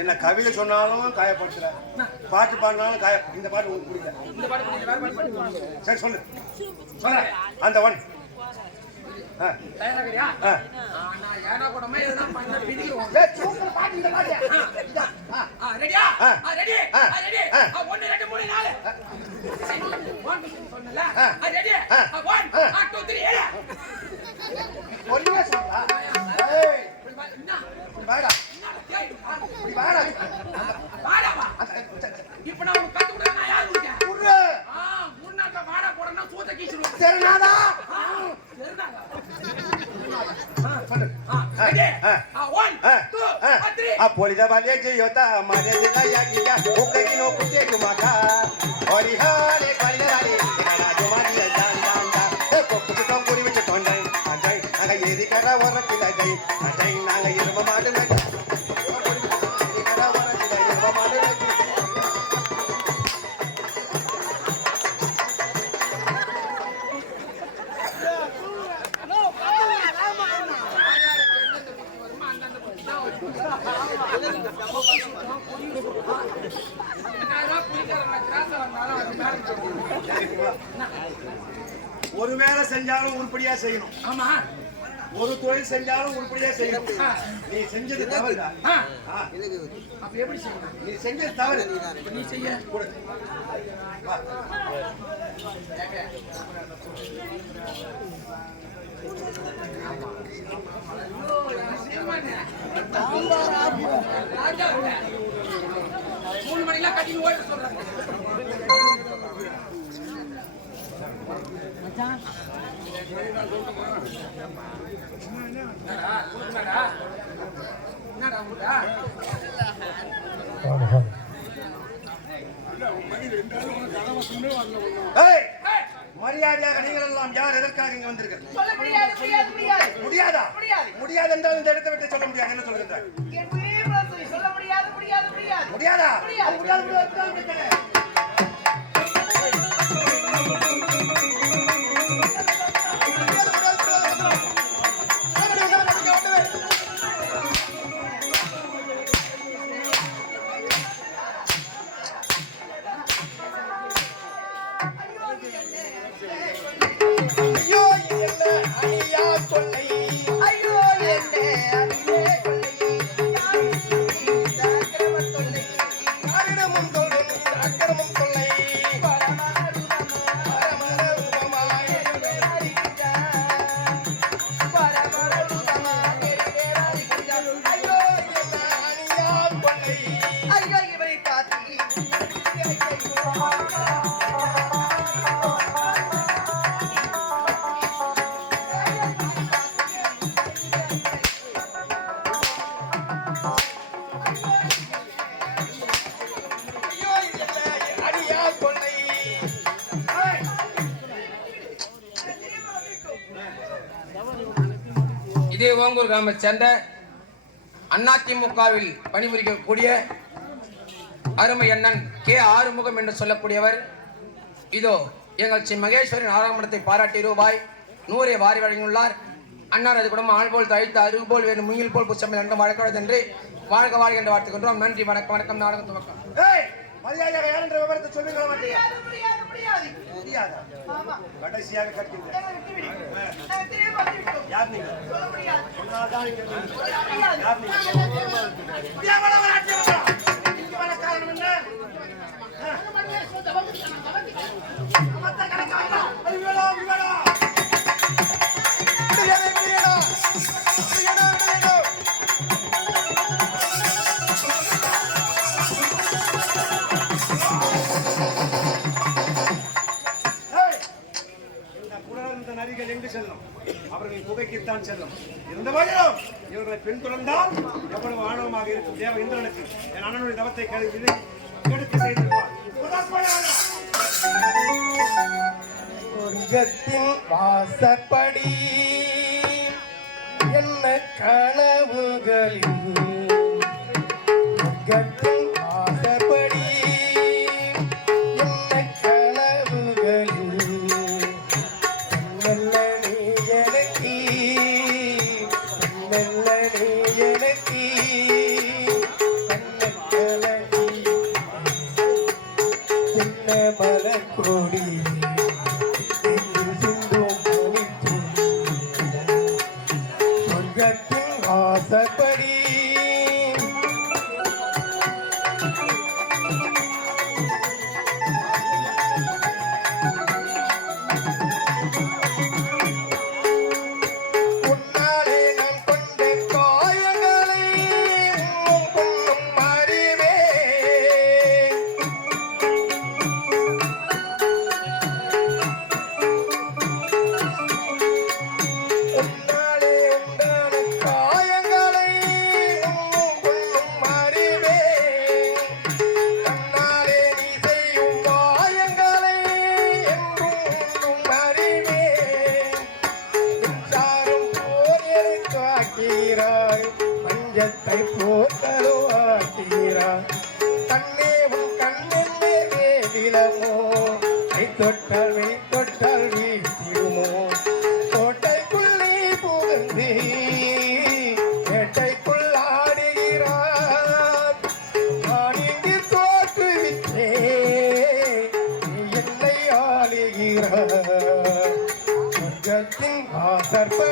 என்ன கவிதை சொன்னாலும் காயப்படுத்துற, பாட்டு பாடினாலும் இந்த பாட்டு பிடிக்கல. சரி சொல்லு சொல்ல அந்த ஒன் இப்ப நான் உனக்கு கத்து கொடுக்க நான் யாரு வாடா போடனா சூத்த கீச்சிடுவோம். சரினாதா Polida Valeje Yota, Madela Yakia, Okino Kutekumaka, Orihale, Palidari, Maria Danda, Ecoputam Puri Tonda, and I Yedikara Warakila, and I Nala Yerma. ஒரு வேலை செஞ்சாலும் உருப்படியா செய்யணும். ஆமா, ஒரு தொழில் செஞ்சாலும் உருப்படியா செய்யணும். நீ செஞ்சது தவறு. அப்ப எப்படி செய்யணும்? நீ செஞ்சது தவறு, நீ செய்ய கூட மூணு மணிலாம் கட்டி ஓட்ட சொல்றாங்க. மரியாதையாக நீங்கள் எல்லாம் யார் எதற்காக இங்க வந்திருக்கிறது? முடியாதா? முடியாது என்றால் இந்த இடத்தை விட்டு சொல்ல முடியாது. என்ன சொல்லுங்க? முடியாதா? இதே ஓங்கூர் கிராமத்தை சேர்ந்த அதிமுகவில் பணிபுரிக்கக்கூடிய அருமை அண்ணன் கே ஆறுமுகம் என்று சொல்லக்கூடியவர் இதோ எங்கள் ஸ்ரீ மகேஸ்வரின் ஆராமணத்தை பாராட்டி ரூபாய் 100 வாரி வழங்கியுள்ளார். அன்னார் அது குடும்பம் ஆள் போல் தழைத்து அருகு போல் வேறு முயில் போல் புச்சமில் என்று வழக்கவது என்று வாழ்க வாழ்க என்று வாழ்த்துக்கின்றோம். நன்றி, வணக்கம். வணக்கம். நாடகம் துவக்கம். மரியாதையாக யார் என்ற விவரத்தை சொல்லுங்க. கடைசியாக கற்கின்றேன். யார் நீங்க? காரணம் என்ன? நரிகள் எங்கு செல்லும்? அவர்கள் புகைக்குத்தான் செல்லும். இருந்த போதிலும் இவர்களை பின்தொடர்ந்தால் எவ்வளவு ஆணவமாக இருக்கும் தேவ இந்திரனுக்கு என் அண்ணனுடைய தவத்தை கெடுத்து செய்திருப்பார். வாசப்படி என்ன கனவுகளில் மலக்கொடி சொர்க்கத்தின் ஆசைப்படி உன்னாலே நான் கொண்ட காயங்களை உன்னும் அறிவே உன்னாலே உண்டான காயங்களை உன்னும் அறிவே கண்ணாலே நீ செய்யும் காயங்களை என்றும் அறிவே மின்சாரம் போல் எனக்கு ஆக்கிறாய் மஞ்சத்தை போக்கலோ ஆக்கிறாய் கண்ணே உன் கண்ணென்னே வேதிலமோ கை தொட்டால் வீழ்த்திடுமோ கோட்டைக்குள்ளே புகுந்து வேட்டைக்குள் ஆடுகிறார் நான் இங்கு தோற்றுவிட்டே நீ என்னை ஆளுகிறார் சொர்க்கத்தின் ஆசற்படி